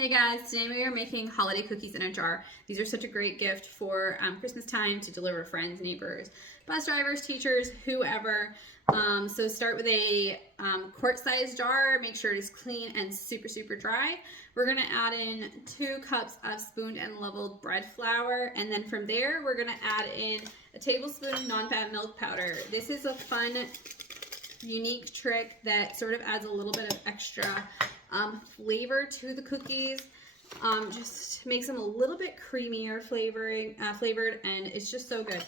Hey guys, today we are making holiday cookies in a jar. These are such a great gift for Christmas time to deliver friends, neighbors, bus drivers, teachers, whoever. So start with a quart-sized jar. Make sure it is clean and super dry. We're gonna add in 2 cups of spooned and leveled bread flour, and then from there we're gonna add in a tablespoon of non-fat milk powder. This is a fun, unique trick that sort of adds a little bit of extra flavor to the cookies. Just makes them a little bit creamier flavored, and it's just so good.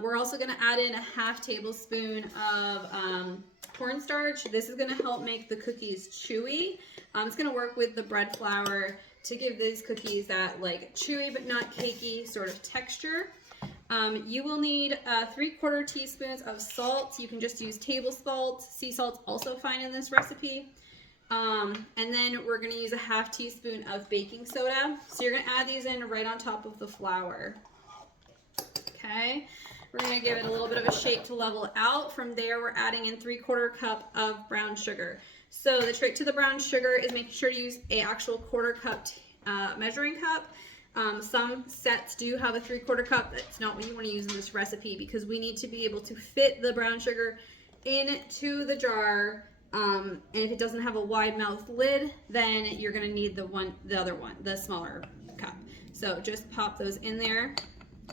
We're also going to add in a ½ tablespoon of cornstarch. This is going to help make the cookies chewy. It's going to work with the bread flour to give these cookies that like chewy but not cakey sort of texture. You will need 3/4 teaspoons of salt. You can just use table salt. Sea salt's also fine in this recipe. And then we're going to use a ½ teaspoon of baking soda. So you're going to add these in right on top of the flour. Okay, we're going to give it a little bit of a shake to level it out. From there, we're adding in 3/4 cup of brown sugar. So the trick to the brown sugar is making sure to use a actual 1/4 cup measuring cup. Some sets do have a 3/4 cup. That's not what you want to use in this recipe because we need to be able to fit the brown sugar into the jar. And if it doesn't have a wide mouth lid, then you're going to need the other one, the smaller cup. So just pop those in there.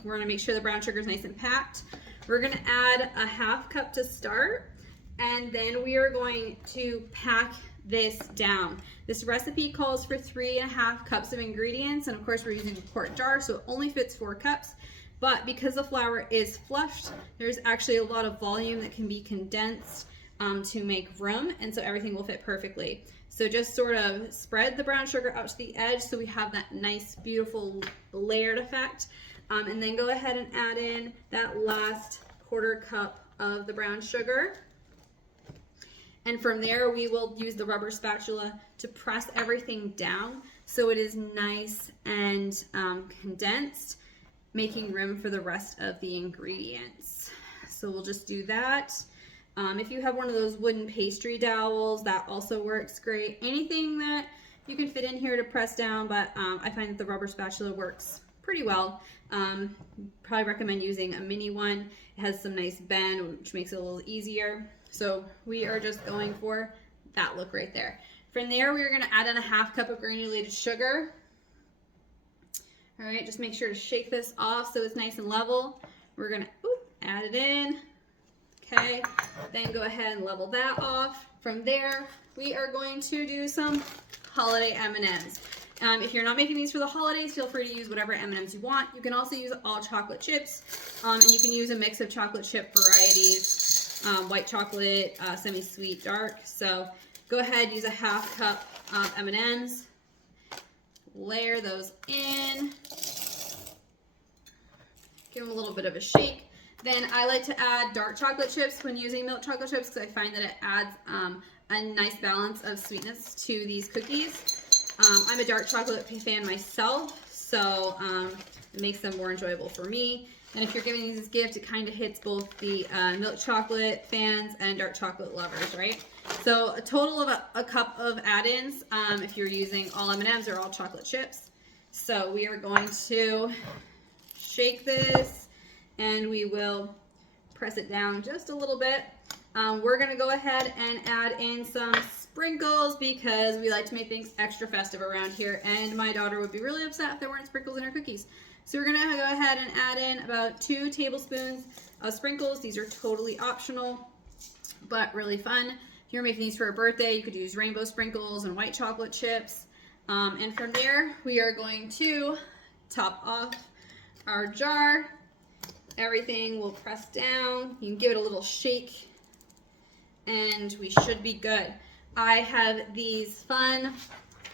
We're going to make sure the brown sugar is nice and packed. We're going to add a ½ cup to start, and then we are going to pack this down. This recipe calls for 3½ cups of ingredients, and of course we're using a quart jar, so it only fits 4 cups. But because the flour is flushed, there's actually a lot of volume that can be condensed to make room, and so everything will fit perfectly. So just sort of spread the brown sugar out to the edge so we have that nice, beautiful layered effect. And then go ahead and add in that last 1/4 cup of the brown sugar. And from there, we will use the rubber spatula to press everything down so it is nice and condensed, making room for the rest of the ingredients. So we'll just do that. If you have one of those wooden pastry dowels, that also works great. Anything that you can fit in here to press down, but I find that the rubber spatula works pretty well. Probably recommend using a mini one. It has some nice bend, which makes it a little easier. So we are just going for that look right there. From there, we are going to add in a ½ cup of granulated sugar. All right, just make sure to shake this off so it's nice and level. We're going to add it in. Okay, then go ahead and level that off. From there, we are going to do some holiday M&Ms. If you're not making these for the holidays, feel free to use whatever M&Ms you want. You can also use all chocolate chips, and you can use a mix of chocolate chip varieties, white chocolate, semi-sweet, dark. So go ahead, use a ½ cup of M&Ms, layer those in, give them a little bit of a shake. Then I like to add dark chocolate chips when using milk chocolate chips because I find that it adds a nice balance of sweetness to these cookies. I'm a dark chocolate fan myself, so it makes them more enjoyable for me. And if you're giving these as a gift, it kind of hits both the milk chocolate fans and dark chocolate lovers, right? So a total of a cup of add-ins if you're using all M&Ms or all chocolate chips. So we are going to shake this, and we will press it down just a little bit. We're gonna go ahead and add in some sprinkles because we like to make things extra festive around here, and my daughter would be really upset if there weren't sprinkles in her cookies. So we're gonna go ahead and add in about 2 tablespoons of sprinkles. These are totally optional, but really fun. If you're making these for a birthday, you could use rainbow sprinkles and white chocolate chips. And from there, we are going to top off our jar. Everything will press down. You can give it a little shake, and we should be good. I have these fun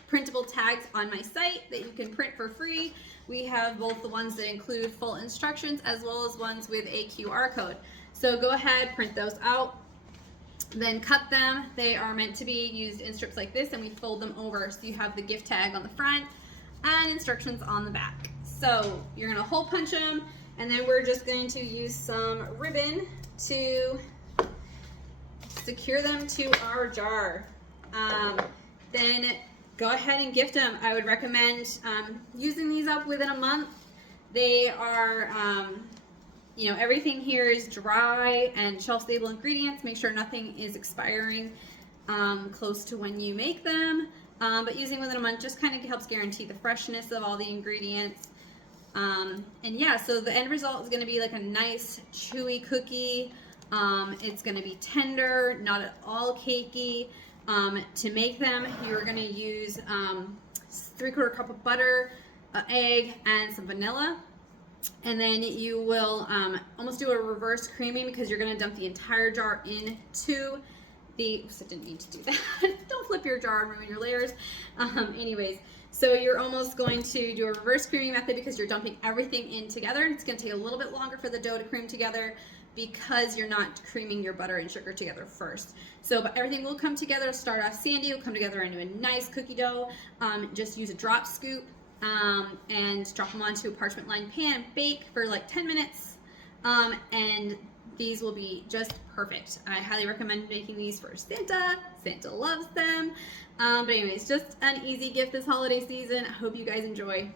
printable tags on my site that you can print for free. We have both the ones that include full instructions as well as ones with a QR code. So go ahead, print those out, then cut them. They are meant to be used in strips like this, and we fold them over so you have the gift tag on the front and instructions on the back. So you're gonna hole punch them, and then we're just going to use some ribbon to secure them to our jar. Then go ahead and gift them. I would recommend using these up within a month. They are, you know, everything here is dry and shelf-stable ingredients. Make sure nothing is expiring close to when you make them. But using within a month just kind of helps guarantee the freshness of all the ingredients. And yeah, so the end result is going to be like a nice chewy cookie. It's going to be tender, not at all cakey. To make them, you're going to use 3/4 cup of butter, an egg, and some vanilla. And then you will almost do a reverse creaming because you're going to dump the entire jar into the, oops, I didn't mean to do that. Don't flip your jar and ruin your layers. Anyways, so you're almost going to do a reverse creaming method because you're dumping everything in together. It's going to take a little bit longer for the dough to cream together because you're not creaming your butter and sugar together first. So but everything will come together, start off sandy, will come together into a nice cookie dough. Just use a drop scoop and drop them onto a parchment lined pan, bake for like 10 minutes, and these will be just perfect. I highly recommend making these for Santa. Santa loves them. But anyways, just an easy gift this holiday season. I hope you guys enjoy.